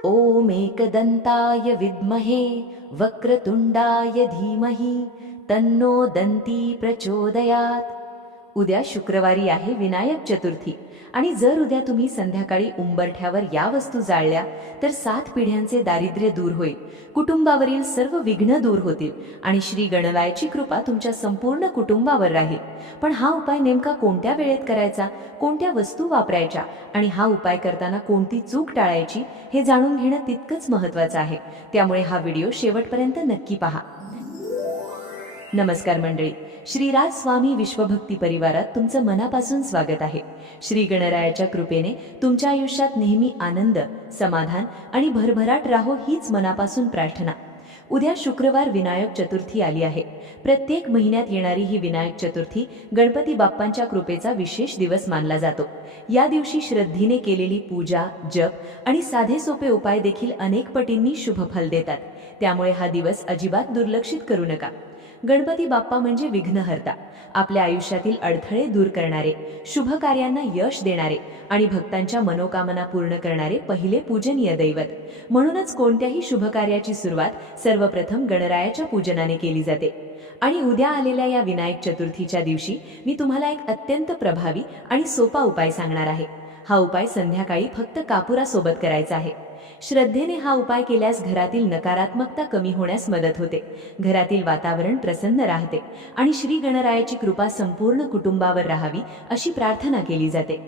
ॐ एकदन्ताय विद्महे वक्रतुंडाय धीमहि तन्नो दंती प्रचोदयात। उद्या शुक्रवारी आहे विनायक चतुर्थी आणि जर उद्या तुम्ही संध्याकाळी उंबरठ्यावर या वस्तू जाळल्या तर 7 पिढ्यांचे दारिद्र्य दूर होईल, कुटुंबावरील सर्व विघ्न दूर होतील आणि श्री गणरायाची कृपा तुमच्या संपूर्ण कुटुंबावर राहील। पण हा उपाय नेमका कोणत्या वेळेत करायचा, कोणत्या वस्तू वापरायच्या आणि हा उपाय करताना कोणती चूक टाळायची हे जाणून घेणं तितकंच महत्त्वाचं आहे। त्यामुळे हा व्हिडिओ शेवटपर्यंत नक्की पहा। नमस्कार मंडळी, श्रीराज स्वामी विश्वभक्ती परिवारात तुमचं मनापासून स्वागत आहे। श्री गणरायाच्या कृपेने तुमच्या आयुष्यात नेहमी आनंद, समाधान आणि भरभराट राहो हीच मनापासून प्रार्थना। उद्या शुक्रवार विनायक चतुर्थी आली आहे। प्रत्येक महिन्यात येणारी ही विनायक चतुर्थी गणपती बाप्पांच्या कृपेचा विशेष दिवस मानला जातो। या दिवशी श्रद्धेने केलेली पूजा, जप आणि साधे सोपे उपाय देखील अनेक पटींनी शुभ फल देतात। त्यामुळे हा दिवस अजिबात दुर्लक्षित करू नका। गणपती बाप्पा म्हणजे विघ्नहर्ता, आपल्या आयुष्यातील अडथळे दूर करणारे, शुभ कार्यांना यश देणारे आणि भक्तांच्या मनोकामना पूर्ण करणारे पहिले पूजनीय दैवत। म्हणूनच कोणत्याही शुभ कार्याची सुरुवात सर्वप्रथम गणरायाच्या पूजनाने केली जाते। आणि उद्या आलेल्या या विनायक चतुर्थीच्या दिवशी मी तुम्हाला एक अत्यंत प्रभावी आणि सोपा उपाय सांगणार आहे। हा उपाय संध्याकाळी फक्त कापुरासोबत करायचा आहे। श्रद्धेने हा उपाय केल्यास घरातील नकारात्मकता कमी होण्यास मदत होते, घरातील वातावरण प्रसन्न राहते आणि श्री गणरायाची कृपा संपूर्ण कुटुंबावर राहावी अशी प्रार्थना केली जाते।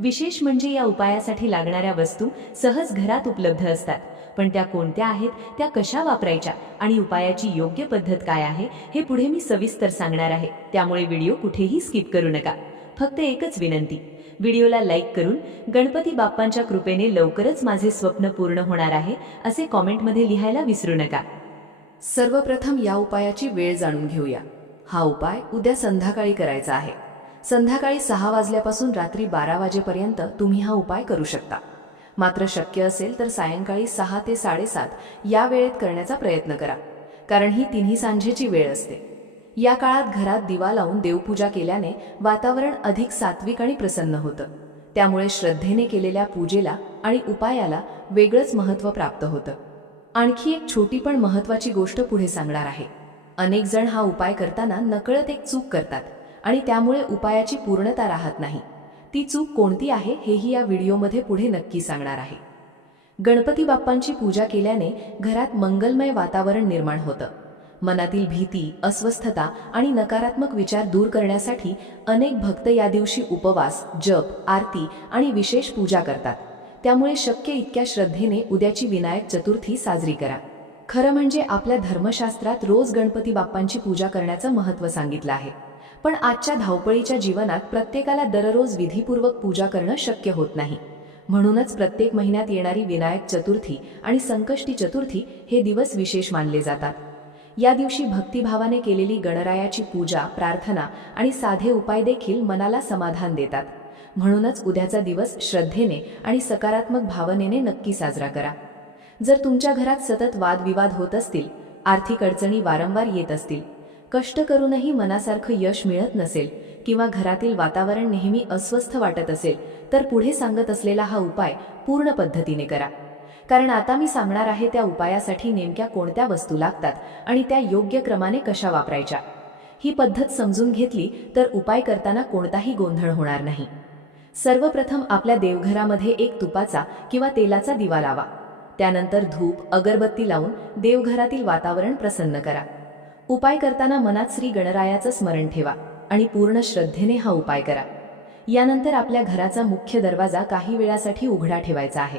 विशेष म्हणजे या उपायासाठी लागणाऱ्या वस्तू सहज घरात उपलब्ध असतात, पण त्या कोणत्या आहेत, त्या कशा वापरायच्या आणि उपायाची योग्य पद्धत काय आहे हे पुढे मी सविस्तर सांगणार आहे। त्यामुळे व्हिडिओ कुठेही स्किप करू नका। फक्त एकच विनंती, व्हिडिओला लाईक करून गणपती बाप्पांच्या कृपेने लवकरच माझे स्वप्न पूर्ण होणार आहे असे कॉमेंटमध्ये लिहायला विसरू नका। सर्वप्रथम या उपायाची वेळ जाणून घेऊया। हा उपाय उद्या संध्याकाळी करायचा आहे। संध्याकाळी 6 वाजल्यापासून रात्री 12 वाजेपर्यंत तुम्ही हा उपाय करू शकता। मात्र शक्य असेल तर सायंकाळी 6 ते 7:30 या वेळेत करण्याचा प्रयत्न करा, कारण ही तिन्ही सांजेची वेळ असते। या काळात घरात दिवा लावून देवपूजा केल्याने वातावरण अधिक सात्विक आणि प्रसन्न होतं। त्यामुळे श्रद्धेने केलेल्या पूजेला आणि उपायाला वेगळंच महत्त्व प्राप्त होतं। आणखी एक छोटी पण महत्त्वाची गोष्ट पुढे सांगणार आहे। अनेक जण हा उपाय करताना नकळत एक चूक करतात आणि त्यामुळे उपायाची पूर्णता राहत नाही। ती चूक कोणती आहे हेही या व्हिडिओमध्ये पुढे नक्की सांगणार आहे। गणपती बाप्पांची पूजा केल्याने घरात मंगलमय वातावरण निर्माण होतं। मनातील भीती, अस्वस्थता आणि नकारात्मक विचार दूर करण्यासाठी अनेक भक्त या दिवशी उपवास, जप, आरती आणि विशेष पूजा करतात। त्यामुळे शक्य इतक्या श्रद्धेने उद्याची विनायक चतुर्थी साजरी करा। खरं म्हणजे आपल्या धर्मशास्त्रात रोज गणपती बाप्पांची पूजा करण्याचं महत्त्व सांगितलं आहे, पण आजच्या धावपळीच्या जीवनात प्रत्येकाला दररोज विधीपूर्वक पूजा करणं शक्य होत नाही। म्हणूनच प्रत्येक महिन्यात येणारी विनायक चतुर्थी आणि संकष्टी चतुर्थी हे दिवस विशेष मानले जातात। या दिवशी भक्तिभावाने केलेली गणरायाची पूजा, प्रार्थना आणि साधे उपाय देखील मनाला समाधान देतात। म्हणूनच उद्याचा दिवस श्रद्धेने आणि सकारात्मक भावनेने नक्की साजरा करा। जर तुमच्या घरात सतत वादविवाद होत असतील, आर्थिक अडचणी वारंवार येत असतील, कष्ट करूनही मनासारखं यश मिळत नसेल किंवा घरातील वातावरण नेहमी अस्वस्थ वाटत असेल, तर पुढे सांगत असलेला हा उपाय पूर्ण पद्धतीने करा। कारण आता मी सांगणार आहे त्या उपायासाठी नेमक्या कोणत्या वस्तू लागतात आणि त्या योग्य क्रमाने कशा वापरायच्या। ही पद्धत समजून घेतली तर उपाय करताना कोणताही गोंधळ होणार नाही। सर्वप्रथम आपल्या देवघरामध्ये एक तुपाचा किंवा तेलाचा दिवा लावा। त्यानंतर धूप, अगरबत्ती लावून देवघरातील वातावरण प्रसन्न करा। उपाय करताना मनात श्री गणरायाचं स्मरण ठेवा आणि पूर्ण श्रद्धेने हा उपाय करा। यानंतर आपल्या घराचा मुख्य दरवाजा काही वेळासाठी उघडा ठेवायचा आहे,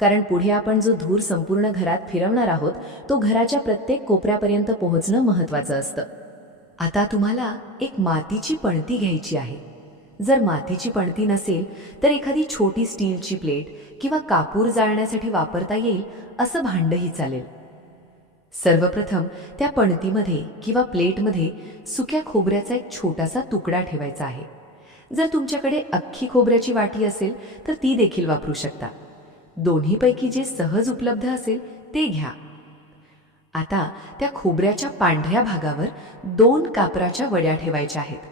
कारण पुढे आपण जो धूर संपूर्ण घरात फिरवणार आहोत तो घराच्या प्रत्येक कोपऱ्यापर्यंत पोहोचणं महत्त्वाचं असतं। आता तुम्हाला एक मातीची पणती घ्यायची आहे। जर मातीची पणती नसेल तर एखादी छोटी स्टीलची प्लेट किंवा कापूर जाळण्यासाठी वापरता येईल असं भांडंही चालेल। सर्वप्रथम त्या पणतीमध्ये किंवा प्लेटमध्ये सुक्या खोबऱ्याचा एक छोटासा तुकडा ठेवायचा आहे। जर तुमच्याकडे अख्खी खोबऱ्याची वाटी असेल तर ती देखील वापरू शकता। दोन्हीपैकी जे सहज उपलब्ध असेल ते घ्या। आता त्या खोबऱ्याच्या पांढऱ्या भागावर 2 कापराच्या वड्या ठेवायच्या आहेत।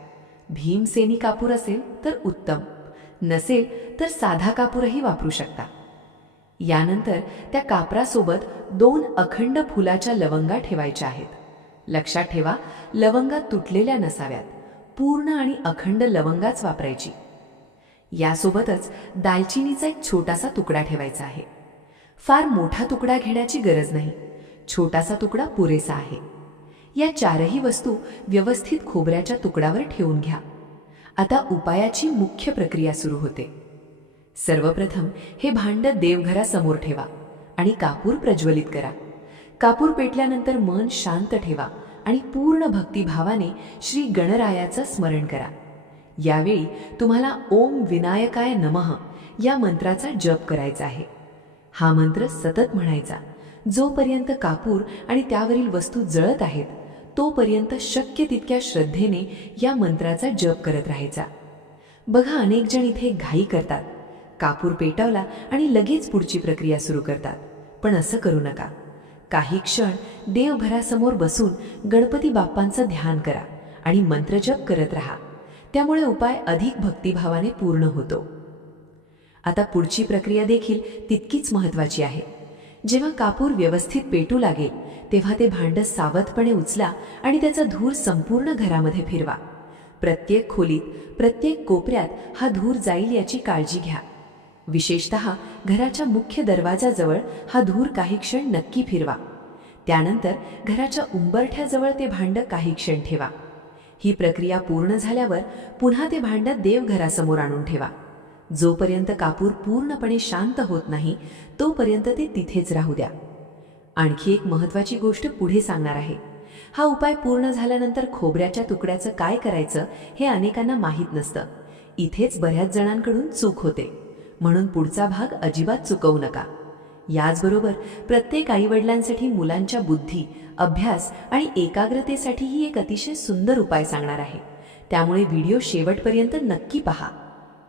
भीमसेनी कापूर असेल तर उत्तम, नसेल तर साधा कापूरही वापरू शकता। यानंतर त्या कापरासोबत 2 अखंड फुलाच्या लवंगा ठेवायच्या आहेत. लक्षात ठेवा, लवंगा तुटलेल्या नसाव्यात, पूर्ण आणि अखंड लवंगाच वापरायची. यासोबतच दालचिनीचा एक छोटासा तुकडा ठेवायचा आहे. फार मोठा तुकडा घेण्याची गरज नाही, छोटासा तुकडा पुरेसा आहे. या 4ही वस्तू व्यवस्थित खोबऱ्याच्या तुकड्यावर ठेवून घ्या. आता उपायाची मुख्य प्रक्रिया सुरू होते. सर्वप्रथम हे भांड देवघरासमोर ठेवा आणि कापूर प्रज्वलित करा. कापूर पेटल्यानंतर मन शांत ठेवा आणि पूर्ण भक्तिभावाने श्री गणरायाचं स्मरण करा. यावेळी तुम्हाला ओम विनायकाय नमः या मंत्राचा जप करायचा आहे. हा मंत्र सतत म्हणायचा. जोपर्यंत कापूर आणि त्यावरील वस्तू जळत आहेत तोपर्यंत शक्य तितक्या श्रद्धेने या मंत्राचा जप करत राहायचा. बघा, अनेक जण इथे घाई करतात, कापूर पेटवला आणि लगेच पुढची प्रक्रिया सुरू करतात. पण असं करू नका. काही क्षण देवघरासमोर बसून गणपती बाप्पांचं ध्यान करा आणि मंत्रजप करत राहा. त्यामुळे उपाय अधिक भक्तिभावाने पूर्ण होतो. आता पुढची प्रक्रिया देखील तितकीच महत्त्वाची आहे. जेव्हा कापूर व्यवस्थित पेटू लागेल तेव्हा ते भांड सावधपणे उचला आणि त्याचा धूर संपूर्ण घरामध्ये फिरवा. प्रत्येक खोलीत, प्रत्येक कोपऱ्यात हा धूर जाईल याची काळजी घ्या. विशेषतः घराच्या मुख्य दरवाजाजवळ हा धूर काही क्षण नक्की फिरवा. त्यानंतर घराच्या उंबरठ्याजवळ ते भांड काही क्षण ठेवा. ही प्रक्रिया पूर्ण झाल्यावर पुन्हा ते भांड देवघरासमोर आणून ठेवा. जोपर्यंत कापूर पूर्णपणे शांत होत नाही तोपर्यंत ते तिथेच राहू द्या. आणखी एक महत्त्वाची गोष्ट पुढे सांगणार आहे. हा उपाय पूर्ण झाल्यानंतर खोबऱ्याच्या तुकड्याचं काय करायचं हे अनेकांना माहीत नसतं. इथेच बऱ्याच जणांकडून चूक होते, म्हणून पुढचा भाग अजिबात चुकवू नका. याचबरोबर प्रत्येक आईवडिलांसाठी मुलांच्या बुद्धी, अभ्यास आणि एकाग्रतेसाठीही एक अतिशय सुंदर उपाय सांगणार आहे. त्यामुळे व्हिडिओ शेवटपर्यंत नक्की पहा.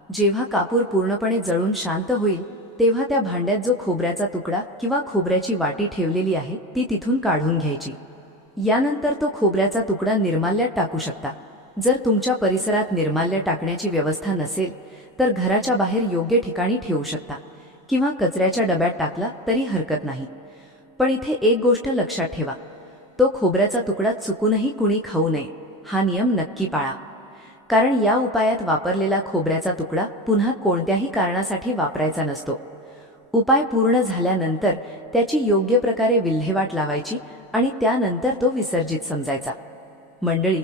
जेव्हा कापूर पूर्णपणे जळून शांत होईल तेव्हा त्या भांड्यात जो खोबऱ्याचा तुकडा किंवा खोबऱ्याची वाटी ठेवलेली आहे ती तिथून काढून घ्यायची. यानंतर तो खोबऱ्याचा तुकडा निर्माल्यात टाकू शकता. जर तुमच्या परिसरात निर्माल्य टाकण्याची व्यवस्था नसेल तर घराच्या बाहेर योग्य ठिकाणी ठेवू शकता किंवा कचऱ्याच्या डब्यात टाकला तरी हरकत नाही. पण इथे एक गोष्ट लक्षात ठेवा, तो खोबऱ्याचा तुकडा चुकूनही कुणी खाऊ नये. हा नियम नक्की पाळा, कारण या उपायात वापरलेला खोबऱ्याचा तुकडा पुन्हा कोणत्याही कारणासाठी वापरायचा नसतो. उपाय पूर्ण झाल्यानंतर त्याची योग्य प्रकारे विल्हेवाट लावायची आणि त्यानंतर तो विसर्जित समजायचा. मंडळी,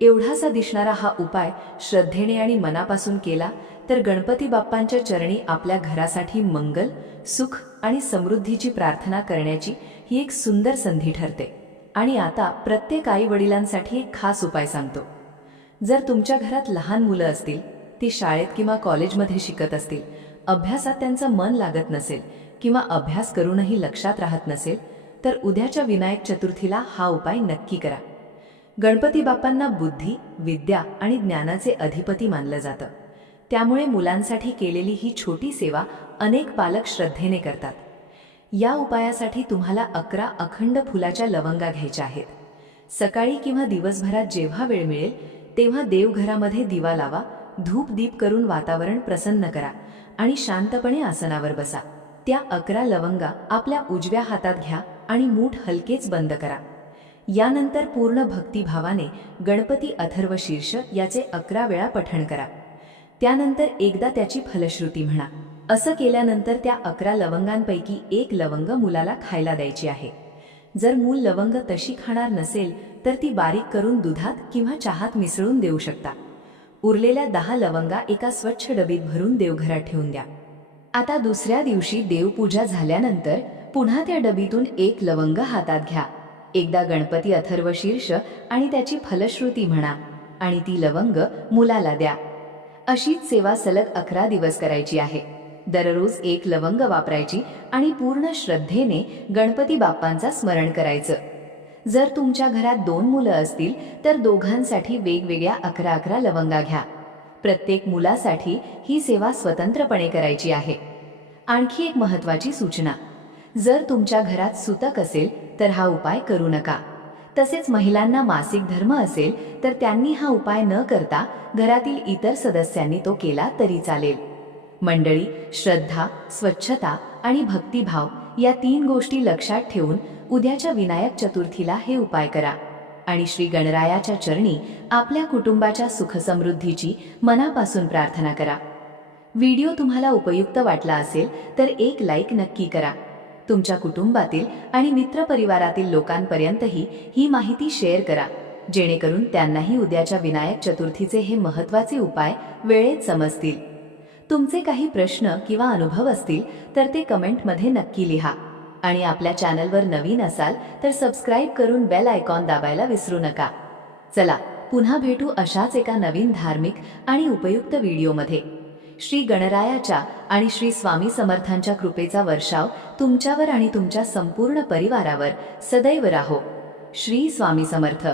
एवढासा दिसणारा हा उपाय श्रद्धेने आणि मनापासून केला तर गणपती बाप्पांच्या चरणी आपल्या घरासाठी मंगल, सुख आणि समृद्धीची प्रार्थना करण्याची ही एक सुंदर संधी ठरते. आणि आता प्रत्येक आई वडिलांसाठी एक खास उपाय सांगतो. जर तुमच्या घरात लहान मुलं असतील, ती शाळेत किंवा कॉलेजमध्ये शिकत असतील, अभ्यासात त्यांचं मन लागत नसेल किंवा अभ्यास करूनही लक्षात राहत नसेल तर उद्याच्या विनायक चतुर्थीला हा उपाय नक्की करा. गणपती बाप्पांना बुद्धी, विद्या आणि ज्ञानाचे अधिपती मानलं जातं. त्यामुळे मुलांसाठी केलेली ही छोटी सेवा अनेक पालक श्रद्धेने करतात. या उपायासाठी तुम्हाला 11 अखंड फुलाच्या लवंगा घ्यायच्या आहेत. सकाळी किंवा दिवसभरात जेव्हा वेळ मिळेल तेव्हा देवघरामध्ये दिवा लावा, धूप दीप करून वातावरण प्रसन्न करा आणि शांतपणे आसनावर बसा. त्या 11 लवंगा आपल्या उजव्या हातात घ्या आणि मूठ हलकेच बंद करा. यानंतर पूर्ण भक्तिभावाने गणपती अथर्व शीर्ष याचे 11 वेळा पठण करा. त्यानंतर एकदा त्याची फलश्रुती म्हणा. असं केल्यानंतर त्या 11 लवंगांपैकी एक लवंग मुलाला खायला द्यायची आहे. जर मूल लवंग तशी खाणार नसेल तर ती बारीक करून दुधात किंवा चहात मिसळून देऊ शकता. उरलेल्या 10 लवंगा एका स्वच्छ डबीत भरून देवघरात ठेवून द्या. आता दुसऱ्या दिवशी देवपूजा झाल्यानंतर पुन्हा त्या डबीतून एक लवंग हातात घ्या. एकदा गणपती अथर्व शीर्ष आणि त्याची फलश्रुती म्हणा आणि ती लवंग मुलाला द्या. अशीच सेवा सलग 11 दिवस करायची आहे. दररोज एक लवंग वापरायची आणि पूर्ण श्रद्धेने गणपती बाप्पांचा स्मरण करायचं. जर तुमच्या घरात 2 मुलं असतील तर दोघांसाठी वेगवेगळ्या 11 लवंगा घ्या. प्रत्येक मुलासाठी ही सेवा स्वतंत्रपणे करायची आहे. आणखी एक महत्त्वाची सूचना, जर तुमच्या घरात सुतक असेल तर हा उपाय करू नका. तसेच महिलांना मासिक धर्म असेल तर त्यांनी हा उपाय न करता घरातील इतर सदस्यांनी तो केला तरी चालेल. मंडळी, श्रद्धा, स्वच्छता आणि भक्तिभाव या 3 गोष्टी लक्षात ठेवून उद्याच्या विनायक चतुर्थीला हे उपाय करा आणि श्री गणरायाच्या चरणी आपल्या कुटुंबाच्या सुखसमृद्धीची मनापासून प्रार्थना करा. व्हिडिओ तुम्हाला उपयुक्त वाटला असेल तर एक लाईक नक्की करा. तुमच्या कुटुंबातील आणि मित्रपरिवारातील लोकांपर्यंतही ही माहिती शेअर करा, जेणेकरून त्यांनाही उद्याच्या विनायक चतुर्थीचे हे महत्त्वाचे उपाय वेळेत समजतील. तुमचे काही प्रश्न किंवा अनुभव असतील तर ते कमेंटमध्ये नक्की लिहा आणि आपल्या चॅनलवर नवीन असाल तर सबस्क्राईब करून बेल आयकॉन दाबायला विसरू नका. चला पुन्हा भेटू अशाच एका नवीन धार्मिक आणि उपयुक्त व्हिडिओमध्ये. श्री गणरायाच्या आणि श्री स्वामी समर्थांच्या कृपेचा वर्षाव तुमच्यावर आणि तुमच्या संपूर्ण परिवारावर सदैव राहो. श्री स्वामी समर्थ.